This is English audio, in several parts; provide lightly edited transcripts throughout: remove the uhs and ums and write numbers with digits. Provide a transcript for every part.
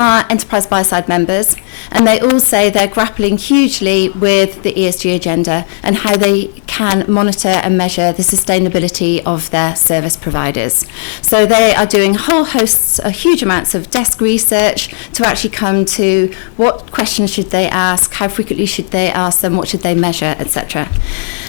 are enterprise buy-side members, and they all say they're grappling hugely with the ESG agenda and how they can monitor and measure the sustainability of their service providers. So they are doing whole hosts, huge amounts of desk research to actually come to what questions should they ask, how frequently should they ask them, what should they measure, etc.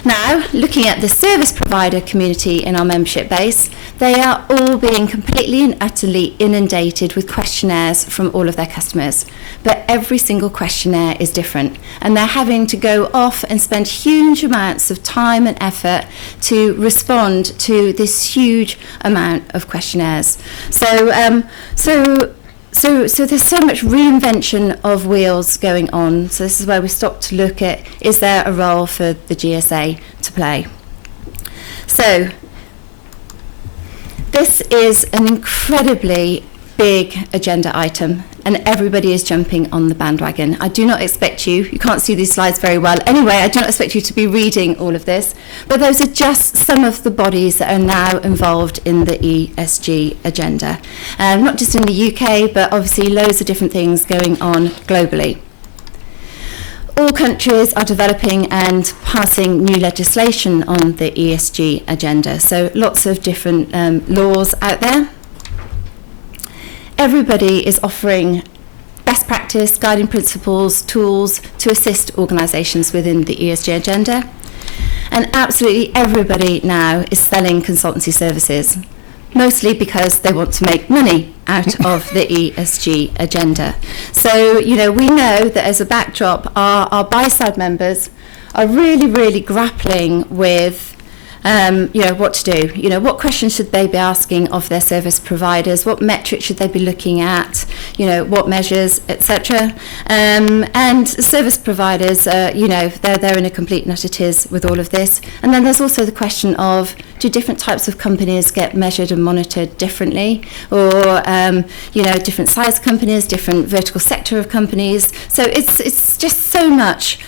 Now, looking at the service provider community in our membership base, they are all being completely and utterly inundated with questionnaires from all of their customers. But every single questionnaire is different, and they're having to go off and spend huge amounts of time and effort to respond to this huge amount of questionnaires. So there's so much reinvention of wheels going on. So this is where we stop to look at, is there a role for the GSA to play? So this is an incredibly big agenda item, and everybody is jumping on the bandwagon. I do not expect you can't see these slides very well anyway, I do not expect you to be reading all of this, but those are just some of the bodies that are now involved in the ESG agenda. Not just in the UK, but obviously loads of different things going on globally. All countries are developing and passing new legislation on the ESG agenda, so lots of different laws out there. Everybody is offering best practice, guiding principles, tools to assist organisations within the ESG agenda. And absolutely everybody now is selling consultancy services, mostly because they want to make money out of the ESG agenda. So, we know that as a backdrop, our buy-side members are really, really grappling with what to do. What questions should they be asking of their service providers? What metrics should they be looking at? What measures, etc. And service providers, they're in a complete nut it is with all of this. And then there's also the question of, do different types of companies get measured and monitored differently? Or, different size companies, different vertical sector of companies. So it's just so much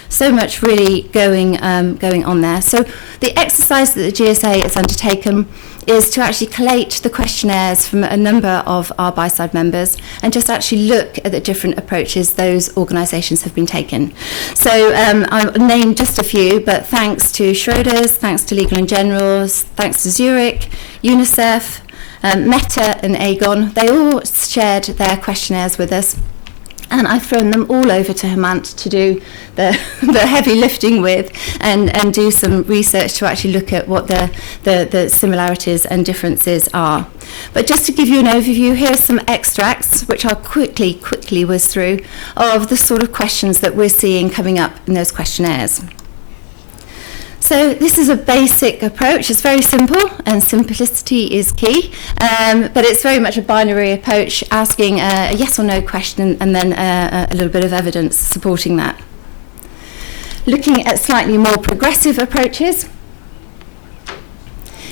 really going on there. So the exercise that the GSA has undertaken is to actually collate the questionnaires from a number of our buy-side members and just actually look at the different approaches those organisations have been taken. So I'll name just a few, but thanks to Schroders, thanks to Legal & General's, thanks to Zurich, UNICEF, Meta and Aegon, they all shared their questionnaires with us. And I've thrown them all over to Hemant to do the heavy lifting with and do some research to actually look at what the similarities and differences are. But just to give you an overview, here's some extracts, which I'll quickly whiz through, of the sort of questions that we're seeing coming up in those questionnaires. So this is a basic approach. It's very simple, and simplicity is key, but it's very much a binary approach, asking a yes or no question and then a little bit of evidence supporting that. Looking at slightly more progressive approaches,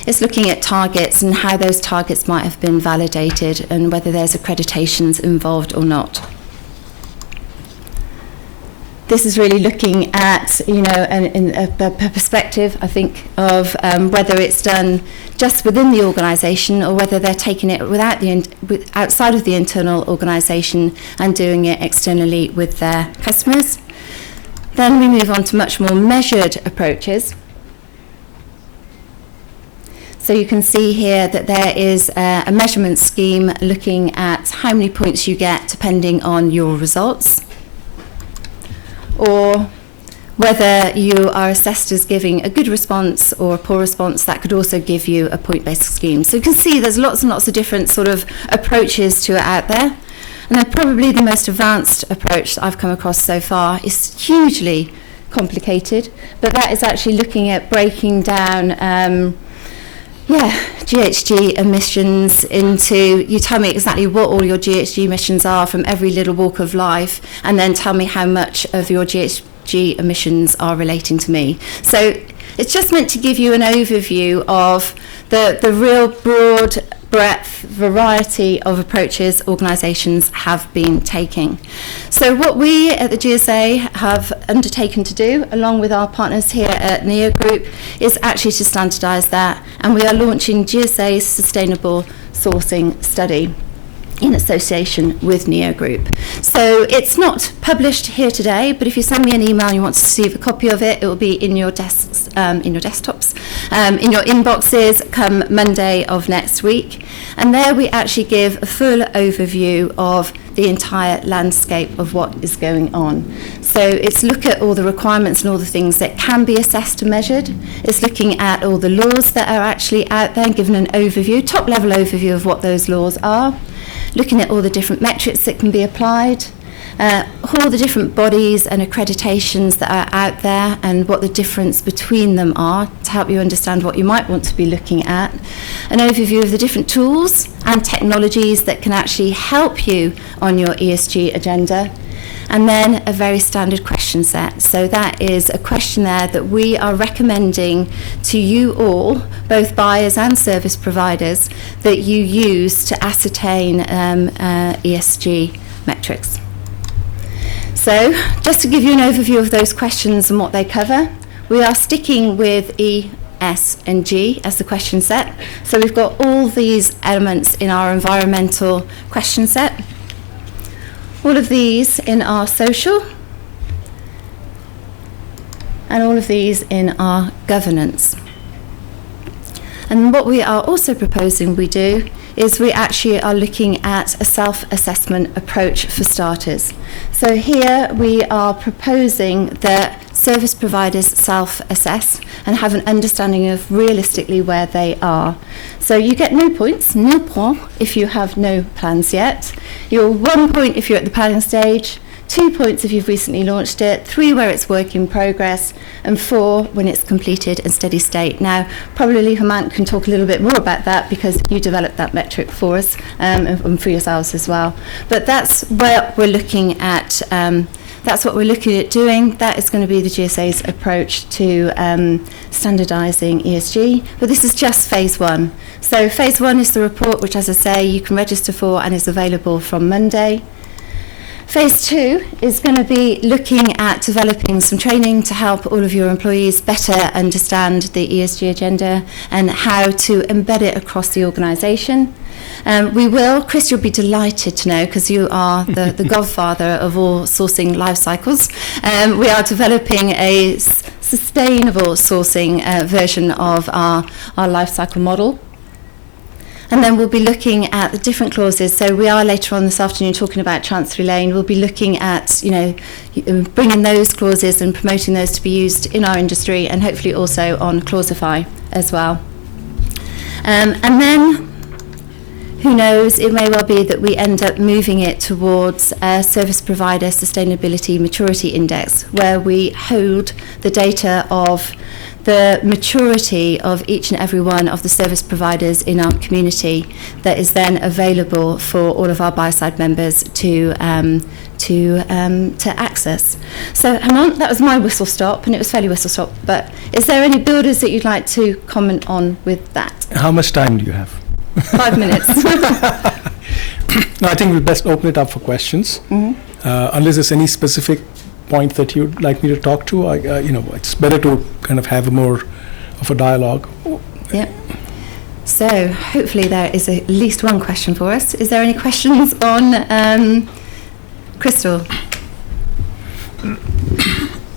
it's looking at targets and how those targets might have been validated and whether there's accreditations involved or not. This is really looking at, a perspective, I think, of whether it's done just within the organisation or whether they're taking it outside of the internal organisation and doing it externally with their customers. Then we move on to much more measured approaches. So you can see here that there is a measurement scheme looking at how many points you get depending on your results, or whether you are assessed as giving a good response or a poor response. That could also give you a point-based scheme. So you can see there's lots and lots of different sort of approaches to it out there. And then probably the most advanced approach that I've come across so far is hugely complicated, but that is actually looking at breaking down GHG emissions into, you tell me exactly what all your GHG emissions are from every little walk of life, and then tell me how much of your GHG emissions are relating to me. So it's just meant to give you an overview of the real broad breadth, variety of approaches organisations have been taking. So what we at the GSA have undertaken to do, along with our partners here at NEO Group, is actually to standardise that, and we are launching GSA's Sustainable Sourcing Study. in association with NEO Group. So it's not published here today, but if you send me an email and you want to receive a copy of it, it will be in your desks, in your desktops, in your inboxes come Monday of next week. And there we actually give a full overview of the entire landscape of what is going on. So it's look at all the requirements and all the things that can be assessed and measured. It's looking at all the laws that are actually out there and giving an overview, top level overview of what those laws are. Looking at all the different metrics that can be applied, all the different bodies and accreditations that are out there and what the difference between them are to help you understand what you might want to be looking at. An overview of the different tools and technologies that can actually help you on your ESG agenda. And then a very standard question set. So that is a questionnaire that we are recommending to you all, both buyers and service providers, that you use to ascertain ESG metrics. So just to give you an overview of those questions and what they cover, we are sticking with E, S and G as the question set. So we've got all these elements in our environmental question set. All of these in our social, and all of these in our governance. And what we are also proposing we do is we actually are looking at a self-assessment approach for starters. So here we are proposing that service providers self-assess and have an understanding of realistically where they are. So you get no points, nil point, if you have no plans yet. You're 1 point if you're at the planning stage, 2 points if you've recently launched it, 3 where it's work in progress, and 4 when it's completed and steady state. Now, probably Hemant can talk a little bit more about that because you developed that metric for us and for yourselves as well. But that's what we're looking at. That's what we're looking at doing. That is going to be the GSA's approach to standardizing ESG. But this is just phase 1. So phase 1 is the report, which, as I say, you can register for and is available from Monday. Phase 2 is going to be looking at developing some training to help all of your employees better understand the ESG agenda and how to embed it across the organisation. Chris, you'll be delighted to know, because you are the godfather of all sourcing life cycles. We are developing a sustainable sourcing version of our life cycle model. And then we'll be looking at the different clauses. So we are later on this afternoon talking about Chancery Lane. We'll be looking at, bringing those clauses and promoting those to be used in our industry, and hopefully also on Clausify as well. And then, who knows, it may well be that we end up moving it towards a service provider sustainability maturity index, where we hold the data of the maturity of each and every one of the service providers in our community, that is then available for all of our buy-side members to access. So, Hemant, that was my whistle stop, and it was fairly whistle stop. But is there any builders that you'd like to comment on with that? How much time do you have? 5 minutes. No, I think we best open it up for questions. Mm-hmm. Unless there's any specific point that you'd like me to talk to, it's better to kind of have more of a dialogue. Yep. So hopefully there is at least one question for us. Is there any questions on Crystal?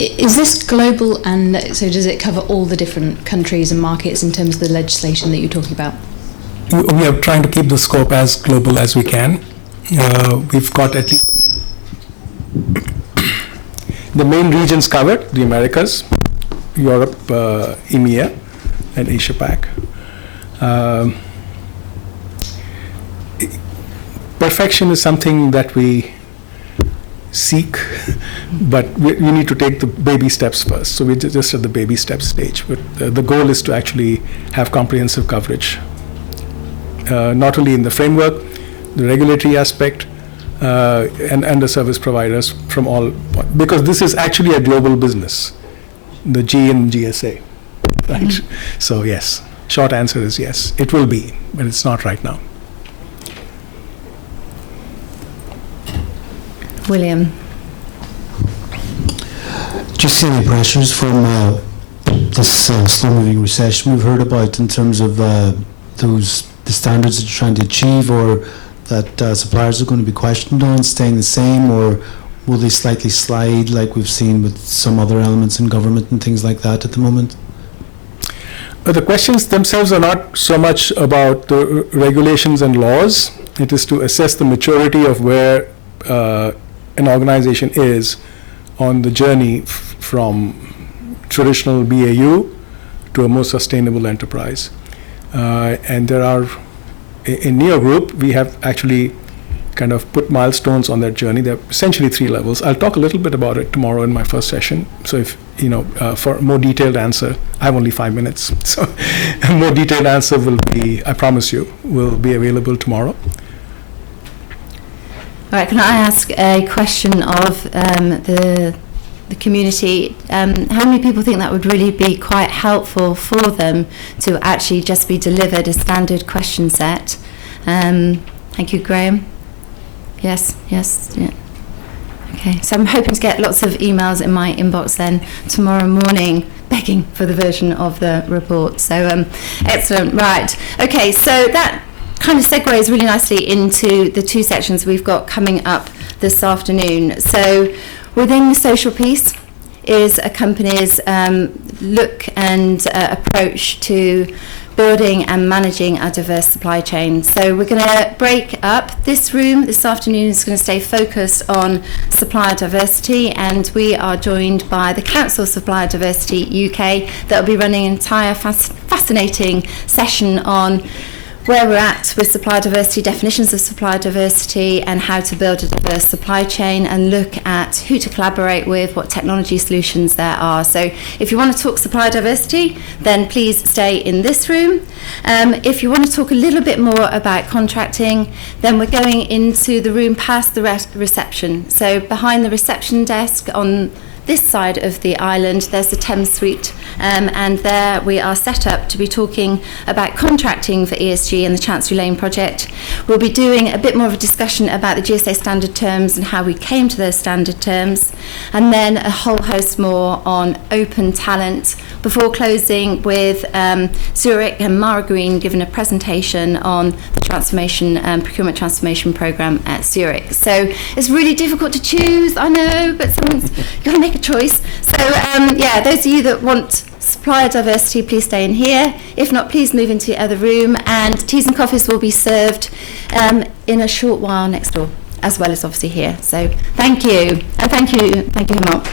Is this global, and so does it cover all the different countries and markets in terms of the legislation that you're talking about? We are trying to keep the scope as global as we can. We've got at least the main regions covered: the Americas, Europe, EMEA, and Asia Pac. Perfection is something that we seek, but we need to take the baby steps first. So we're just at the baby step stage. But the goal is to actually have comprehensive coverage, not only in the framework, the regulatory aspect, and the service providers from all, because this is actually a global business, the G in GSA, right? Mm-hmm. So yes, short answer is yes, it will be, but it's not right now. William. Just any pressures from this slow-moving recession we've heard about in terms of the standards that you're trying to achieve, or that suppliers are going to be questioned on staying the same, or will they slightly slide like we've seen with some other elements in government and things like that at the moment? The questions themselves are not so much about the regulations and laws. It is to assess the maturity of where an organization is on the journey from traditional BAU to a more sustainable enterprise. And there are, in Neo Group, we have actually kind of put milestones on that journey. There are essentially 3 levels. I'll talk a little bit about it tomorrow in my first session. So if, for a more detailed answer, I have only 5 minutes. So a more detailed answer will be, I promise you, will be available tomorrow. All right, can I ask a question of the community? How many people think that would really be quite helpful for them to actually just be delivered a standard question set? Thank you, Graham. Yes, yeah. Okay, so I'm hoping to get lots of emails in my inbox then tomorrow morning begging for the version of the report. So excellent, right. Okay, so that kind of segues really nicely into the 2 sections we've got coming up this afternoon. So within the social piece is a company's look and approach to building and managing a diverse supply chain. So we're going to break up. This room this afternoon is going to stay focused on supplier diversity, and we are joined by the Council of Supplier Diversity UK that will be running an entire fascinating session on where we're at with supplier diversity, definitions of supplier diversity, and how to build a diverse supply chain, and look at who to collaborate with, what technology solutions there are. So if you want to talk supplier diversity, then please stay in this room. If you want to talk a little bit more about contracting, then we're going into the room past the reception. So behind the reception desk on this side of the island, there's the Thames Suite, and there we are set up to be talking about contracting for ESG and the Chancery Lane project. We'll be doing a bit more of a discussion about the GSA standard terms and how we came to those standard terms, and then a whole host more on open talent, before closing with Zurich and Mara Green giving a presentation on the transformation procurement transformation program at Zurich. So it's really difficult to choose, I know, but someone's got to make a choice. So yeah, those of you that want supplier diversity, please stay in here. If not, please move into the other room, and teas and coffees will be served in a short while next door, as well as obviously here. So thank you, and thank you, Hemant.